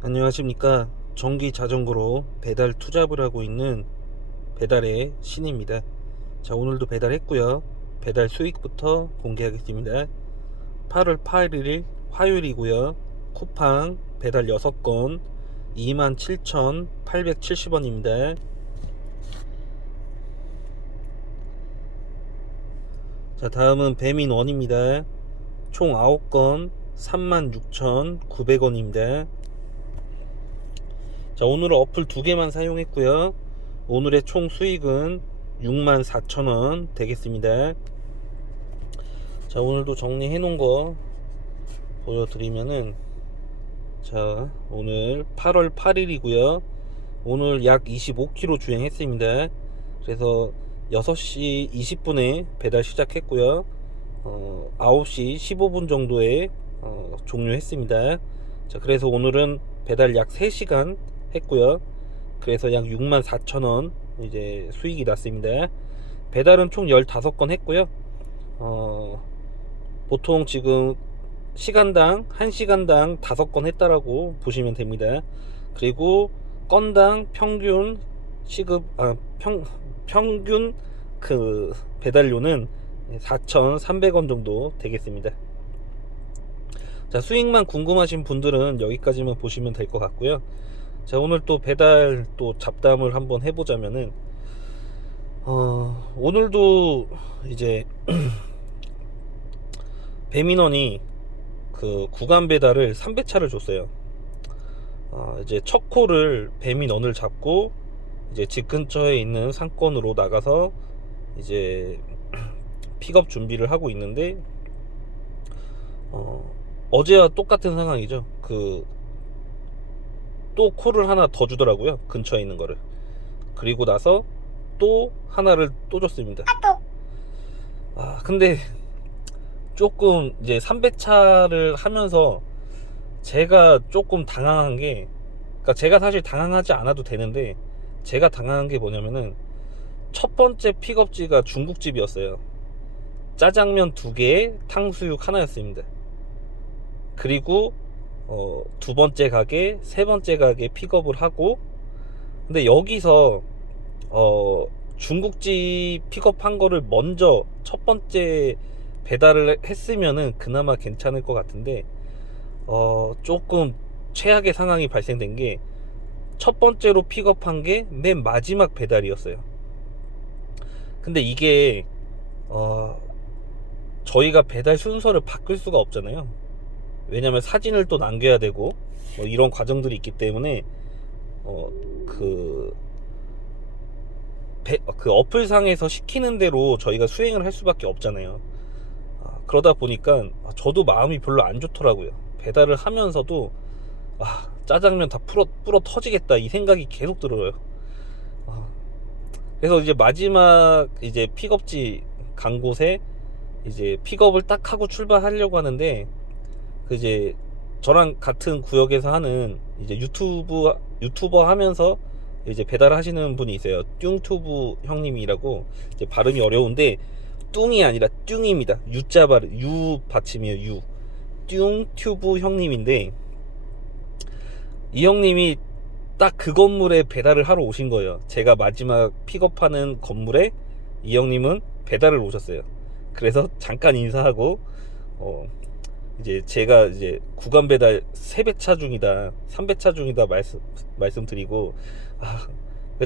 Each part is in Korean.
안녕하십니까. 전기 자전거로 배달 투잡을 하고 있는 배달의 신입니다. 자, 오늘도 배달했고요. 배달 수익부터 공개하겠습니다. 8월 8일 화요일이고요. 쿠팡 배달 6건 27,870원입니다. 자, 다음은 배민원입니다. 총 9건 36,900원입니다. 자, 오늘은 어플 2개만 사용했고요. 오늘의 총 수익은 64,000원 되겠습니다. 자, 오늘도 정리해 놓은 거 보여드리면은, 자, 오늘 8월 8일이고요 오늘 약 25km 주행했습니다. 그래서 6시 20분에 배달 시작했고요 9시 15분 정도에 종료했습니다. 자, 그래서 오늘은 배달 약 3시간 했고요. 그래서 약 64,000원 이제 수익이 났습니다. 배달은 총 15건 했고요. 보통 지금 시간당 1시간당 5건 했다라고 보시면 됩니다. 그리고 건당 평균 시급 평균 그 배달료는 4,300원 정도 되겠습니다. 자, 수익만 궁금하신 분들은 여기까지만 보시면 될 것 같고요. 자, 오늘 또 배달 또 잡담을 한번 해보자면은 오늘도 이제 배민원이 그 구간 배달을 3배차를 줬어요. 이제 첫 콜을 배민원을 잡고 이제 집 근처에 있는 상권으로 나가서 이제 픽업 준비를 하고 있는데 어제와 똑같은 상황이죠. 또 콜을 하나 더 주더라고요. 근처에 있는 거를. 그리고 나서 또 하나를 또 줬습니다. 근데 조금 이제 3배차를 하면서 제가 조금 당황한 게, 그러니까 제가 사실 당황하지 않아도 되는데 제가 당황한 게 뭐냐면은 첫 번째 픽업지가 중국집이었어요. 짜장면 2개에 탕수육 하나였습니다. 그리고 두 번째 가게, 세 번째 가게 픽업을 하고, 근데 여기서 중국집 픽업한 거를 먼저 첫 번째 배달을 했으면은 그나마 괜찮을 것 같은데 조금 최악의 상황이 발생된 게, 첫 번째로 픽업한 게 맨 마지막 배달이었어요. 근데 이게 저희가 배달 순서를 바꿀 수가 없잖아요. 왜냐면 사진을 또 남겨야 되고 뭐 이런 과정들이 있기 때문에 그 어플상에서 시키는 대로 저희가 수행을 할 수밖에 없잖아요. 그러다 보니까 저도 마음이 별로 안 좋더라고요. 배달을 하면서도 짜장면 다 불어 터지겠다 이 생각이 계속 들어요. 그래서 이제 마지막 이제 픽업지 간 곳에 이제 픽업을 딱 하고 출발하려고 하는데, 그 이제 저랑 같은 구역에서 하는 이제 유튜버 하면서 이제 배달하시는 분이 있어요. 뚱튜브 형님이라고. 이제 발음이 어려운데 뚱이 아니라 뚱입니다. 유자 발음, 유 받침이에요. 유. 뚱튜브 형님인데, 이 형님이 딱 그 건물에 배달을 하러 오신 거예요. 제가 마지막 픽업하는 건물에 이 형님은 배달을 오셨어요. 그래서 잠깐 인사하고 이제 제가 이제 구간 배달 3배차 중이다, 3배차 중이다 말씀드리고,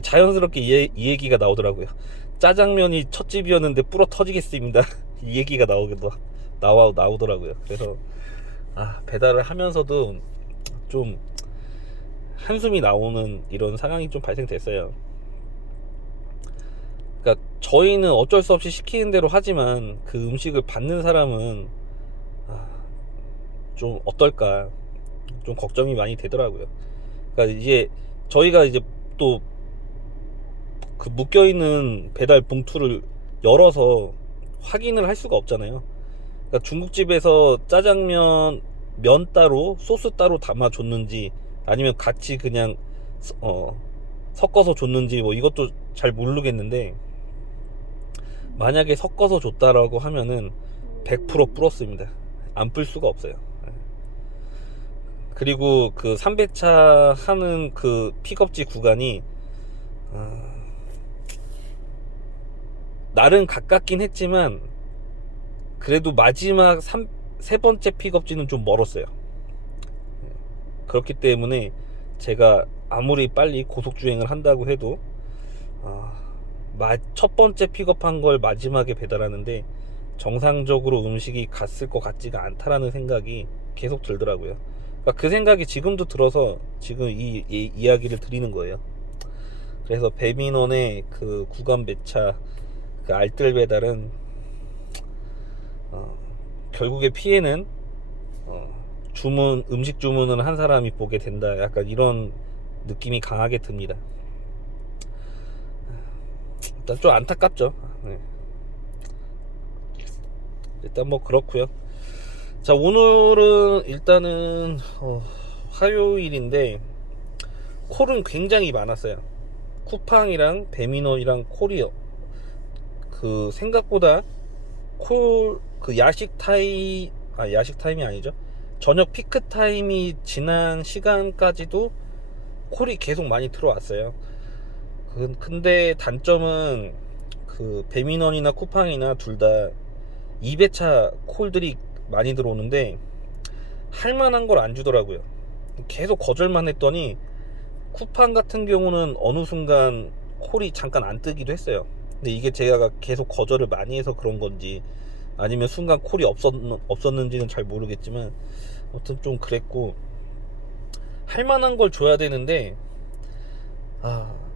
자연스럽게 이 얘기가 나오더라고요. 짜장면이 첫 집이었는데 불어 터지겠습니다. 이 얘기가 나오더라고요. 그래서 배달을 하면서도 좀 한숨이 나오는 이런 상황이 좀 발생됐어요. 그러니까 저희는 어쩔 수 없이 시키는 대로 하지만 그 음식을 받는 사람은 좀 어떨까, 좀 걱정이 많이 되더라고요. 그러니까 이제 저희가 이제 또 그 묶여있는 배달 봉투를 열어서 확인을 할 수가 없잖아요. 그러니까 중국집에서 짜장면 면 따로 소스 따로 담아 줬는지 아니면 같이 그냥 섞어서 줬는지 뭐 이것도 잘 모르겠는데, 만약에 섞어서 줬다라고 하면은 100% 불었습니다. 안 풀 수가 없어요. 그리고 그 3배차 하는 그 픽업지 구간이 나름 가깝긴 했지만 그래도 마지막 세 번째 픽업지는 좀 멀었어요. 그렇기 때문에 제가 아무리 빨리 고속주행을 한다고 해도 첫 번째 픽업한 걸 마지막에 배달하는데 정상적으로 음식이 갔을 것 같지가 않다라는 생각이 계속 들더라고요. 그러니까 그 생각이 지금도 들어서 지금 이 이야기를 드리는 거예요. 그래서 배민원의 그 구간 배차, 그 알뜰 배달은 결국에 피해는 음식 주문을 한 사람이 보게 된다. 약간 이런 느낌이 강하게 듭니다. 일단 좀 안타깝죠. 네. 일단 뭐 그렇고요. 자, 오늘은 일단은 화요일인데 콜은 굉장히 많았어요. 쿠팡이랑 배민원이랑 콜이요. 그 생각보다 그 야식 타임이 아니죠. 저녁 피크 타임이 지난 시간까지도 콜이 계속 많이 들어왔어요. 근데 단점은 그 배민원이나 쿠팡이나 둘 다 2배차 콜들이 많이 들어오는데 할만한 걸 안 주더라고요. 계속 거절만 했더니 쿠팡 같은 경우는 어느 순간 콜이 잠깐 안 뜨기도 했어요. 근데 이게 제가 계속 거절을 많이 해서 그런 건지 아니면 순간 콜이 없었는지는 잘 모르겠지만 아무튼 좀 그랬고, 할만한 걸 줘야 되는데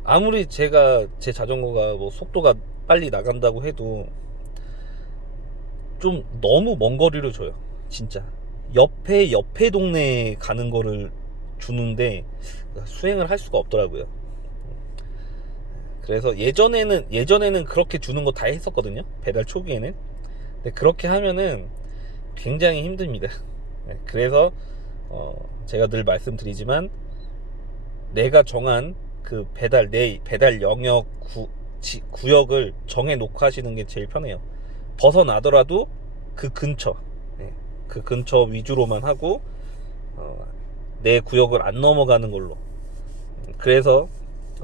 아무리 제가 제 자전거가 뭐 속도가 빨리 나간다고 해도 좀 너무 먼 거리를 줘요. 진짜 옆에 동네에 가는 거를 주는데 수행을 할 수가 없더라고요. 그래서 예전에는 그렇게 주는 거 다 했었거든요, 배달 초기에는. 근데 그렇게 하면은 굉장히 힘듭니다. 그래서 제가 늘 말씀드리지만 내가 정한 그 배달 영역 구역을 정해 놓고 하시는 게 제일 편해요. 벗어나더라도 그 근처, 그 근처 위주로만 하고 내 구역을 안 넘어가는 걸로. 그래서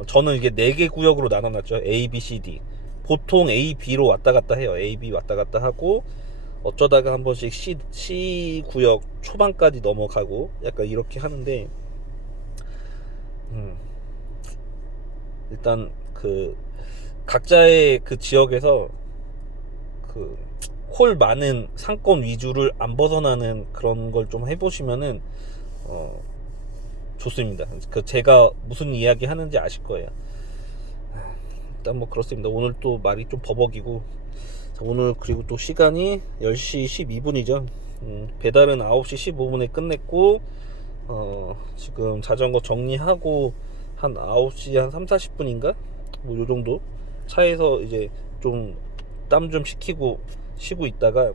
저는 이게 4개 구역으로 나눠놨죠. A, B, C, D. 보통 A, B로 왔다 갔다 해요. A, B 왔다 갔다 하고 어쩌다가 한 번씩 C 구역 초반까지 넘어가고 약간 이렇게 하는데 일단 그 각자의 그 지역에서 그 콜 많은 상권 위주를 안 벗어나는 그런 걸 좀 해보시면은 좋습니다. 그 제가 무슨 이야기 하는지 아실 거예요. 일단 뭐 그렇습니다. 오늘 또 말이 좀 버벅이고, 오늘 그리고 또 시간이 10시 12분이죠. 배달은 9시 15분에 끝냈고 지금 자전거 정리하고 한 9시 한 3, 40분인가? 뭐 요정도 차에서 이제 좀 땀 좀 식히고 쉬고 있다가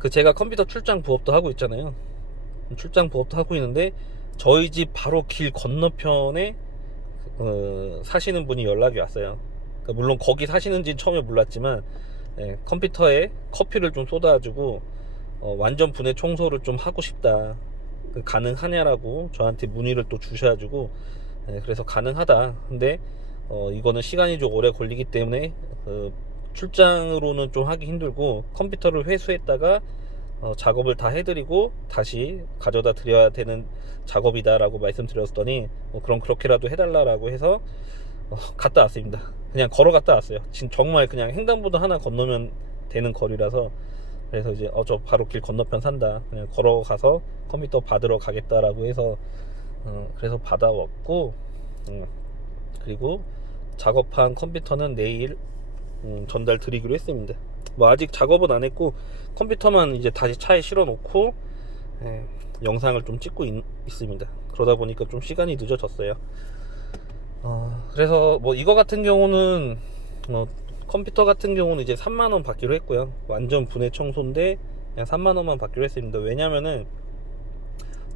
그 제가 컴퓨터 출장 부업도 하고 있잖아요. 출장 부업도 하고 있는데 저희 집 바로 길 건너편에 사시는 분이 연락이 왔어요. 그러니까 물론 거기 사시는지 처음에 몰랐지만 컴퓨터에 커피를 좀 쏟아주고 완전 분해 청소를 좀 하고 싶다, 가능하냐라고 저한테 문의를 또 주셔가지고 그래서 가능하다. 근데 이거는 시간이 좀 오래 걸리기 때문에 출장으로는 좀 하기 힘들고 컴퓨터를 회수했다가 작업을 다 해드리고 다시 가져다 드려야 되는 작업이다 라고 말씀드렸더니 그럼 그렇게라도 해달라고 해서 갔다 왔습니다. 그냥 걸어갔다 왔어요. 지금 정말 그냥 횡단보도 하나 건너면 되는 거리라서. 그래서 이제 저 바로 길 건너편 산다, 그냥 걸어가서 컴퓨터 받으러 가겠다라고 해서 그래서 받아왔고, 그리고 작업한 컴퓨터는 내일 전달 드리기로 했습니다. 뭐 아직 작업은 안 했고 컴퓨터만 이제 다시 차에 실어 놓고 영상을 좀 찍고 있습니다. 그러다 보니까 좀 시간이 늦어졌어요. 그래서 뭐 이거 같은 경우는 컴퓨터 같은 경우는 이제 3만원 받기로 했고요. 완전 분해 청소인데 그냥 3만원만 받기로 했습니다. 왜냐면은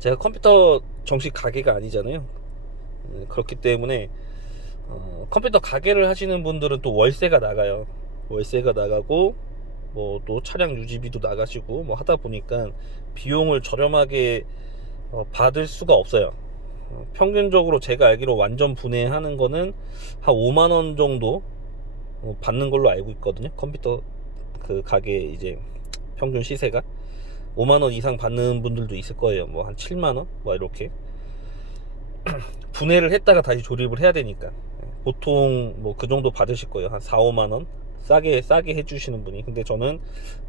제가 컴퓨터 정식 가게가 아니잖아요. 그렇기 때문에 컴퓨터 가게를 하시는 분들은 또 월세가 나가요. 월세가 나가고 뭐 또 차량 유지비도 나가시고 뭐 하다 보니까 비용을 저렴하게 받을 수가 없어요. 평균적으로 제가 알기로 완전 분해하는 거는 한 5만원 정도 받는 걸로 알고 있거든요. 컴퓨터 그 가게 이제 평균 시세가 5만원 이상 받는 분들도 있을 거예요. 뭐 한 7만원 뭐 이렇게 분해를 했다가 다시 조립을 해야 되니까 보통 뭐 그 정도 받으실 거예요. 한 4, 5만원 싸게 해주시는 분이. 근데 저는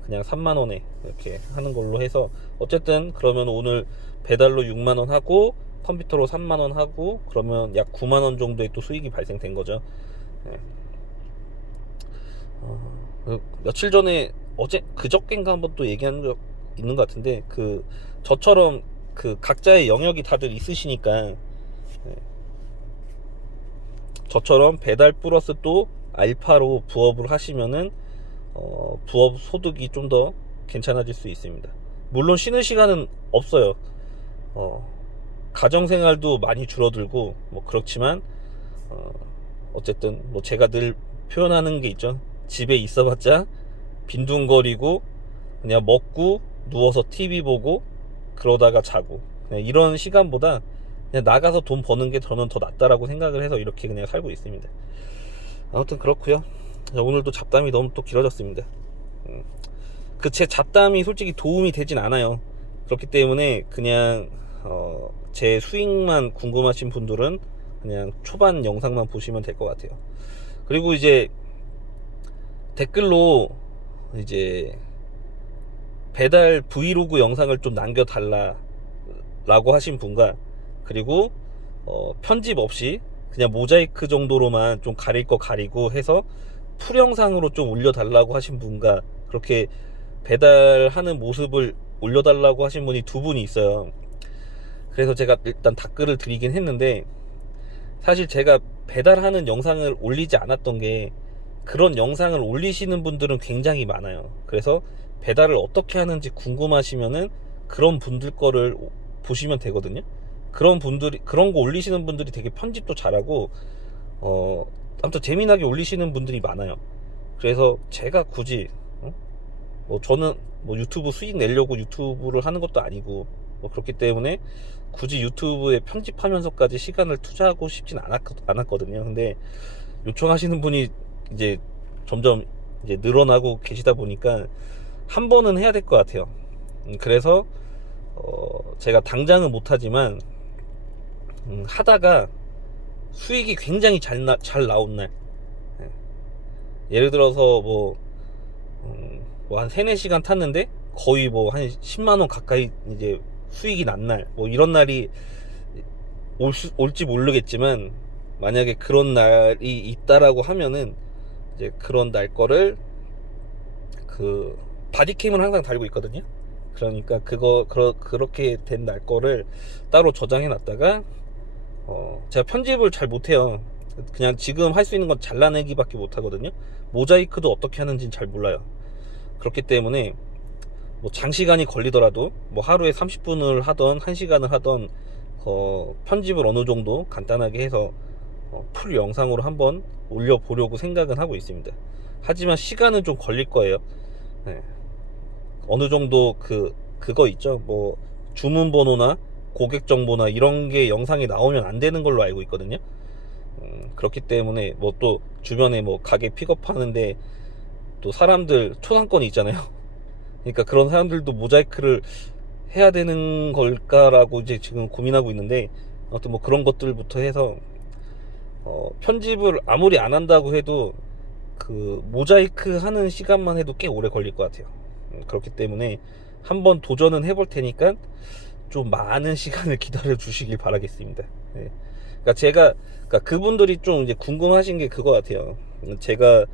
그냥 3만원에 이렇게 하는 걸로 해서 어쨌든 그러면 오늘 배달로 6만원 하고 컴퓨터로 3만원 하고 그러면 약 9만원 정도의 또 수익이 발생된 거죠. 며칠 전에 그저께인가 한번 또 얘기한 적 있는 것 같은데 저처럼 각자의 영역이 다들 있으시니까 저처럼 배달 플러스 또 알파로 부업을 하시면은 부업 소득이 좀 더 괜찮아질 수 있습니다. 물론 쉬는 시간은 없어요. 가정생활도 많이 줄어들고 뭐 그렇지만 어쨌든 뭐 제가 늘 표현하는 게 있죠. 집에 있어봤자 빈둥거리고 그냥 먹고 누워서 TV 보고 그러다가 자고 이런 시간보다 그냥 나가서 돈 버는 게 저는 더 낫다라고 생각을 해서 이렇게 그냥 살고 있습니다. 아무튼 그렇고요. 오늘도 잡담이 너무 또 길어졌습니다. 제 잡담이 솔직히 도움이 되진 않아요. 그렇기 때문에 그냥 제 수익만 궁금하신 분들은 그냥 초반 영상만 보시면 될 것 같아요. 그리고 이제 댓글로 이제 배달 브이로그 영상을 좀 남겨달라 라고 하신 분과 그리고 편집 없이 그냥 모자이크 정도로만 좀 가릴 거 가리고 해서 풀 영상으로 좀 올려달라고 하신 분과 그렇게 배달하는 모습을 올려달라고 하신 분이 두 분이 있어요. 그래서 제가 일단 댓글을 드리긴 했는데 사실 제가 배달하는 영상을 올리지 않았던 게 그런 영상을 올리시는 분들은 굉장히 많아요. 그래서 배달을 어떻게 하는지 궁금하시면은 그런 분들 거를 보시면 되거든요. 그런 거 올리시는 분들이 되게 편집도 잘하고 아무튼 재미나게 올리시는 분들이 많아요. 그래서 제가 굳이 뭐 저는 뭐 유튜브 수익 내려고 유튜브를 하는 것도 아니고 뭐 그렇기 때문에 굳이 유튜브에 편집하면서까지 시간을 투자하고 싶진 않았거든요. 근데 요청하시는 분이 이제 점점 이제 늘어나고 계시다 보니까 한 번은 해야 될 것 같아요. 그래서 제가 당장은 못하지만 하다가 수익이 굉장히 잘 나온 날, 예를 들어서 뭐 한 3, 4시간 탔는데 거의 뭐 한 10만원 가까이 이제 수익이 난 날, 뭐 이런 날이 올지 모르겠지만 만약에 그런 날이 있다라고 하면은 이제 그런 날 거를 바디캠을 항상 달고 있거든요. 그러니까 그렇게 된 날 거를 따로 저장해 놨다가 제가 편집을 잘 못해요. 그냥 지금 할 수 있는 건 잘라내기밖에 못하거든요. 모자이크도 어떻게 하는지는 잘 몰라요. 그렇기 때문에 뭐 장시간이 걸리더라도 뭐 하루에 30분을 하던 1시간을 하던 편집을 어느 정도 간단하게 해서 풀 영상으로 한번 올려보려고 생각은 하고 있습니다. 하지만 시간은 좀 걸릴 거예요. 네. 어느 정도 그거 있죠. 뭐 주문 번호나 고객 정보나 이런 게 영상에 나오면 안 되는 걸로 알고 있거든요. 그렇기 때문에 뭐 또 주변에 뭐 가게 픽업하는데 또 사람들 초상권이 있잖아요. 그러니까 그런 사람들도 모자이크를 해야 되는 걸까라고 이제 지금 고민하고 있는데 아무튼 뭐 그런 것들부터 해서 편집을 아무리 안 한다고 해도 모자이크 하는 시간만 해도 꽤 오래 걸릴 것 같아요. 그렇기 때문에 한번 도전은 해볼 테니까 좀 많은 시간을 기다려 주시길 바라겠습니다. 네. 그러니까 그분들이 좀 이제 궁금하신 게 그거 같아요. 제가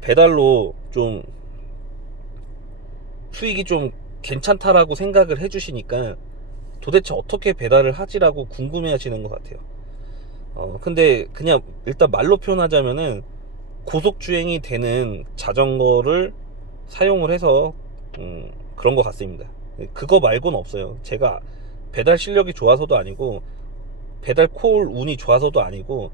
배달로 좀 수익이 좀 괜찮다라고 생각을 해주시니까 도대체 어떻게 배달을 하지라고 궁금해 하시는 것 같아요. 근데 그냥 일단 말로 표현하자면은 고속주행이 되는 자전거를 사용을 해서 그런 것 같습니다. 그거 말고는 없어요. 제가 배달 실력이 좋아서도 아니고 배달 콜 운이 좋아서도 아니고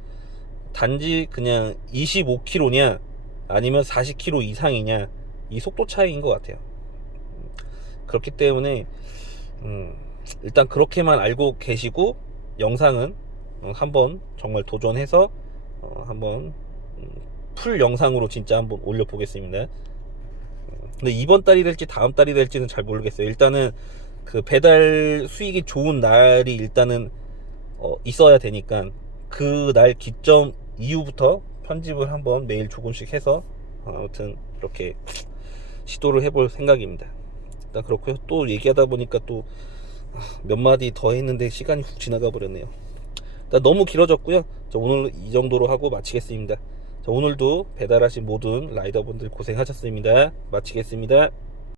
단지 그냥 25km냐 아니면 40km 이상이냐 이 속도 차이인 것 같아요. 그렇기 때문에 일단 그렇게만 알고 계시고 영상은 한번 정말 도전해서 한번 풀 영상으로 진짜 한번 올려보겠습니다. 근데 이번 달이 될지 다음 달이 될지는 잘 모르겠어요. 일단은 그 배달 수익이 좋은 날이 일단은 있어야 되니까 그 날 기점 이후부터 편집을 한번 매일 조금씩 해서 아무튼 이렇게 시도를 해볼 생각입니다. 일단 그렇고요. 또 얘기하다 보니까 또 몇 마디 더 했는데 시간이 훅 지나가 버렸네요. 일단 너무 길어졌고요. 자, 오늘 이 정도로 하고 마치겠습니다. 자, 오늘도 배달하신 모든 라이더분들 고생하셨습니다. 마치겠습니다.